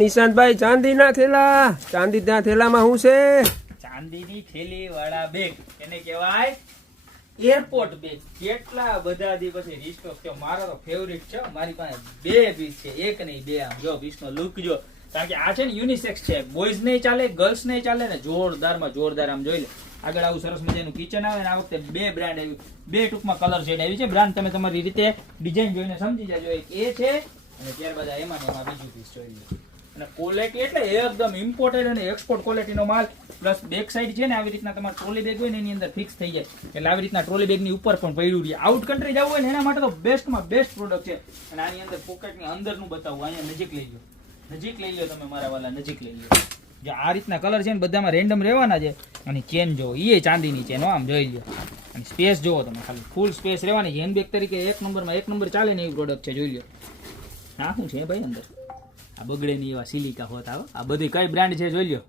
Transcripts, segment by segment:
નિશાંતભાઈ ચાંદીના થેલા, ચાંદીના થેલામાં શું છે? ચાંદીની થેલી વાળા બેગ એને કહેવાય એરપોર્ટ બેગ. કેટલા બધા દી પછી રીસ્ટોક છે. મારો તો ફેવરિટ છે. મારી પાસે 2 પીસ છે, એક નહીં 2. આમ જો પીસનો લુક જો, કારણ કે આ છે ને યુનિસેક્સ છે. બોયઝ નહીં ચાલે, ગર્લ્સ નહીં ચાલે ને. જોરદારમાં જોરદાર. આમ જોઈ લે આગળ આવું સરસ મજાનું કિચન આવે ને. આ વખતે 2 બ્રાન્ડ આવી, 2 ટૂંકમાં કલર શેડ આવી છે. બ્રાન્ડ તમે તમારી રીતે ડિઝાઇન જોઈને સમજી જાજો. એક એ છે અને ત્યારબાદ એમાં બીજું પીસ જોઈ લો. અને ક્વોલિટી એટલે એકદમ ઇમ્પોર્ટેડ અને એક્સપોર્ટ ક્વોલિટીનો માલ. પ્લસ બેક સાઈડ છે ને આવી રીતના તમારે ટ્રોલી બેગ હોય ને એની અંદર ફિક્સ થઈ જાય. એટલે આવી રીતના ટ્રોલી બેગની ઉપર પણ પડ્યું રહે. આઉટ કન્ટ્રી જવું હોય ને એના માટે તો બેસ્ટમાં બેસ્ટ પ્રોડક્ટ છે. અને આની અંદર પોકેટની અંદરનું બતાવું. અહીંયા નજીક લઈ લો, નજીક લઈ લો તમે મારા વાલા, નજીક લઈ લો. જો આ રીતના કલર છે ને બધામાં રેન્ડમ રહેવાના છે. અને ચેન જો એ ચાંદીની ચેન, આમ જોઈ લો. અને સ્પેસ જોવો તમે, ખાલી ફૂલ સ્પેસ રહેવાની છે. હેન્ડ બેગ તરીકે એક નંબર ચાલે ને એવી પ્રોડક્ટ છે. જોઈ લો હા શું છે ભાઈ અંદર. આ બગડે ની એવા સિલિકા હોત આવે. આ બધી કઈ બ્રાન્ડ છે જોઈ લો.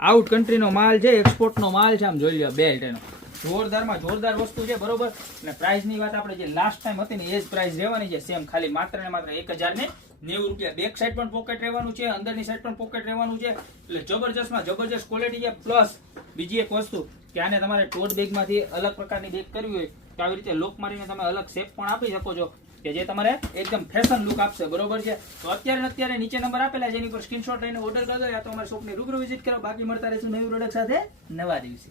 આઉટ કન્ટ્રીનો માલ છે, એક્સપોર્ટનો માલ છે. આમ જોઈ લો બેલ્ટ એનો જોરદારમાં જોરદાર વસ્તુ છે. બરોબર. અને પ્રાઇસની વાત આપણે જે લાસ્ટ ટાઈમ હતી ને એ જ પ્રાઇસ રહેવાની છે સેમ. ખાલી માત્ર ને માત્ર 1090 રૂપિયા. બેક સાઈડ પણ પોકેટ રહેવાનું છે, અંદરની સાઈડ પણ પોકેટ રહેવાનું છે. એટલે જબરજસ્તમાં જબરજસ્ત ક્વોલિટી છે. પ્લસ બીજી એક વસ્તુ કે આને તમારે ટોટ બેગમાંથી અલગ પ્રકારની બેગ કરવી હોય તો આવી રીતે લોક મારીને તમે અલગ શેપ પણ આપી શકો છો કે જે તમારે એકદમ ફેશન લુક આપશે. બરોબર છે. તો અત્યારે નીચે નંબર આપેલા છે એની પર સ્ક્રીનશોટ લઈને ઓર્ડર કરી દો યા તો અમારી શોપની રૂબરૂ વિઝિટ કરો. બાકી મળતા રહીશું નવી પ્રોડક્ટ સાથે નવા દિવસે.